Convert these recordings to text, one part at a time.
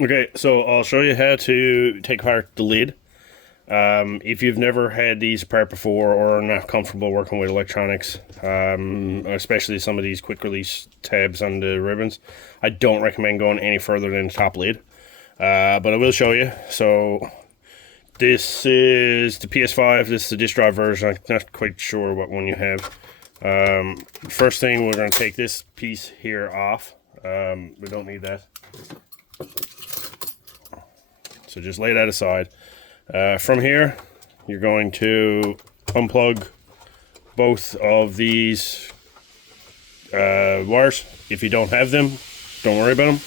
Okay, so I'll show you how to take apart the lid. If you've never had these apart before or are not comfortable working with electronics, especially some of these quick release tabs on the ribbons, I don't recommend going any further than the top lid. But I will show you. So this is the PS5, this is the disk drive version. I'm not quite sure what one you have. First thing, we're going to take this piece here off. We don't need that. So just lay that aside. From here, you're going to unplug both of these wires. If you don't have them, don't worry about them.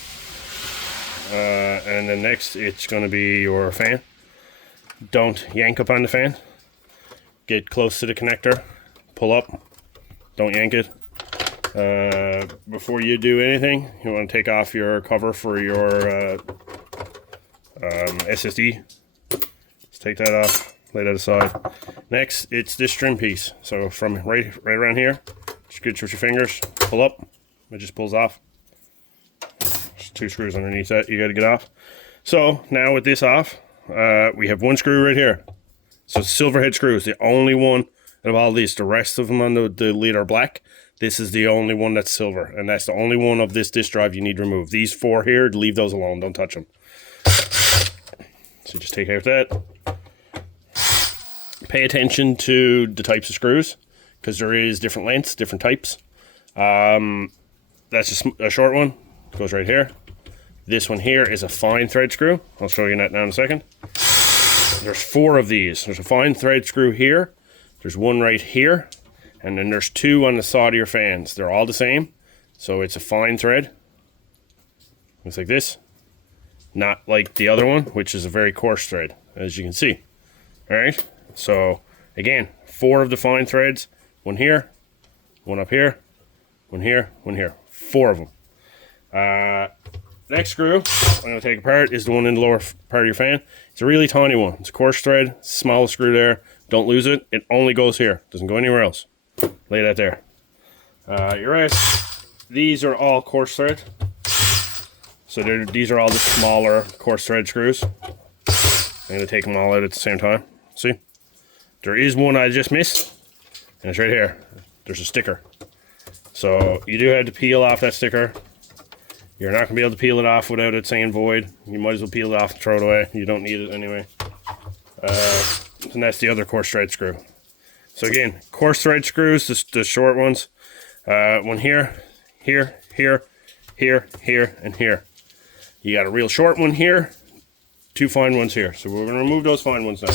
And then next, it's going to be your fan. Don't yank up on the fan. Get close to the connector. Pull up. Don't yank it. Before you do anything, you want to take off your cover for your SSD. Let's take that off, lay that aside. Next, it's this trim piece. So from right around here, just get with your fingers, pull up. It just pulls off. There's 2 screws underneath that you got to get off. So now with this off, we have 1 screw right here. So silver head screw is the only one of all these. The rest of them on the lid are black. This is the only one that's silver, and that's the only one of this disk drive you need to remove. These 4 here, leave those alone. Don't touch them. So just take out that. Pay attention to the types of screws, because there is different lengths, different types. That's a short one. Goes right here. This one here is a fine thread screw. I'll show you that now in a second. There's 4 of these. There's a fine thread screw here. There's one right here. And then there's 2 on the side of your fans. They're all the same. So it's a fine thread. Looks like this. Not like the other one, which is a very coarse thread, as you can see. Alright, so again, 4 of the fine threads. 1 here, 1 up here, 1 here, 1 here. 4 of them. Next screw I'm going to take apart is the one in the lower part of your fan. It's a really tiny one. It's a coarse thread, smallest screw there. Don't lose it. It only goes here. Doesn't go anywhere else. Lay that there. You're right. These are all coarse thread. So these are all the smaller coarse thread screws. I'm going to take them all out at the same time. See? There is one I just missed. And it's right here. There's a sticker. So you do have to peel off that sticker. You're not going to be able to peel it off without it saying void. You might as well peel it off and throw it away. You don't need it anyway. And that's the other coarse thread screw. So again, coarse thread screws, the short ones. 1 here, here, here, here, here, and here. You got a real short one here, 2 fine ones here. So we're going to remove those fine ones now.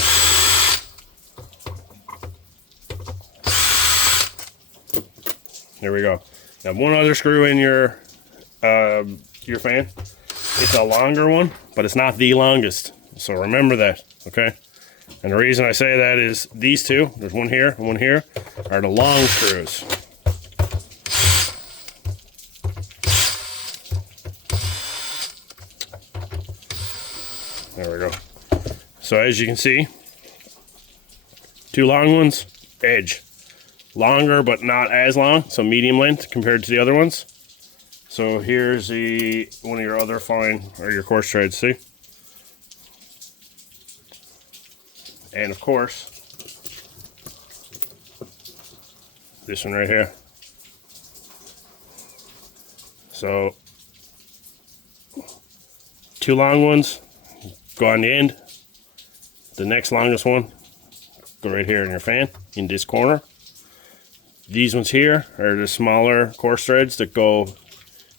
There we go. Now 1 other screw in your fan. It's a longer one, but it's not the longest. So remember that, okay? And the reason I say that is these 2, there's 1 here and 1 here, are the long screws. There we go. So as you can see, 2 long ones, edge. Longer but not as long, so medium length compared to the other ones. So here's one of your other fine, or your coarse threads, see? And of course, this one right here. So 2 long ones go on the end. The next longest one go right here in your fan, in this corner. These ones here are the smaller coarse threads that go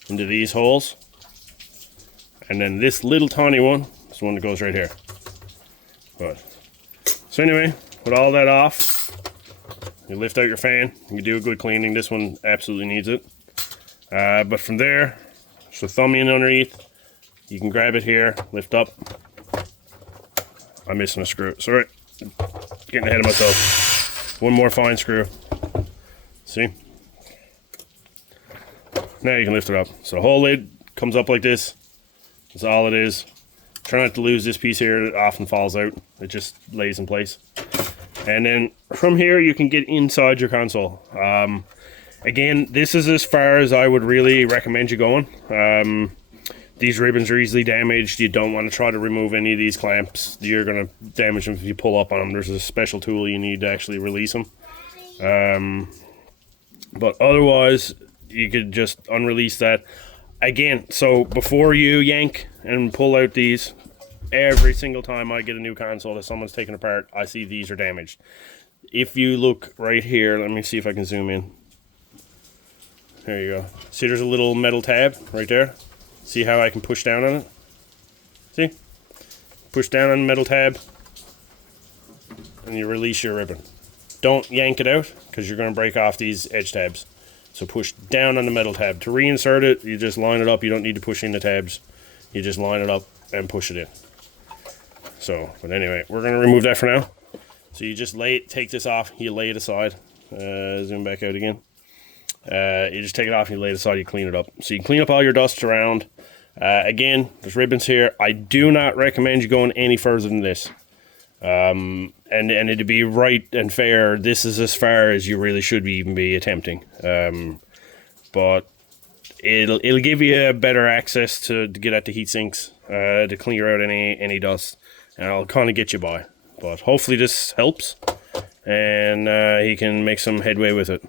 into these holes. And then this little tiny one is the one that goes right here. Good. So anyway, with all that off, you lift out your fan, you do a good cleaning. This one absolutely needs it. But from there, so thumb in underneath, you can grab it here, lift up. I'm missing a screw, sorry, getting ahead of myself. 1 more fine screw, see? Now you can lift it up. So the whole lid comes up like this. That's all it is. Try not to lose this piece here. It often falls out. It just lays in place. And then from here you can get inside your console. Again, this is as far as I would really recommend you going. these ribbons are easily damaged. You don't want to try to remove any of these clamps. You're going to damage them if you pull up on them. There's a special tool you need to actually release them. But otherwise, you could just unrelease that. Again, so before you yank and pull out these, every single time I get a new console that someone's taken apart, I see these are damaged. If you look right here, let me see if I can zoom in. There you go. See, there's a little metal tab right there. See how I can push down on it? See? Push down on the metal tab, and you release your ribbon. Don't yank it out, because you're going to break off these edge tabs. So push down on the metal tab. To reinsert it, you just line it up. You don't need to push in the tabs. You just line it up and push it in. So, but anyway, we're going to remove that for now. So you just take this off, you lay it aside. Zoom back out again. You just take it off, you lay it aside, you clean it up. So you clean up all your dust around. Again, there's ribbons here. I do not recommend you going any further than this. And to be right and fair, this is as far as you really should even be attempting. But it'll give you a better access to get at the heat sinks, to clear out any dust, and I'll kind of get you by. But hopefully this helps, and he can make some headway with it.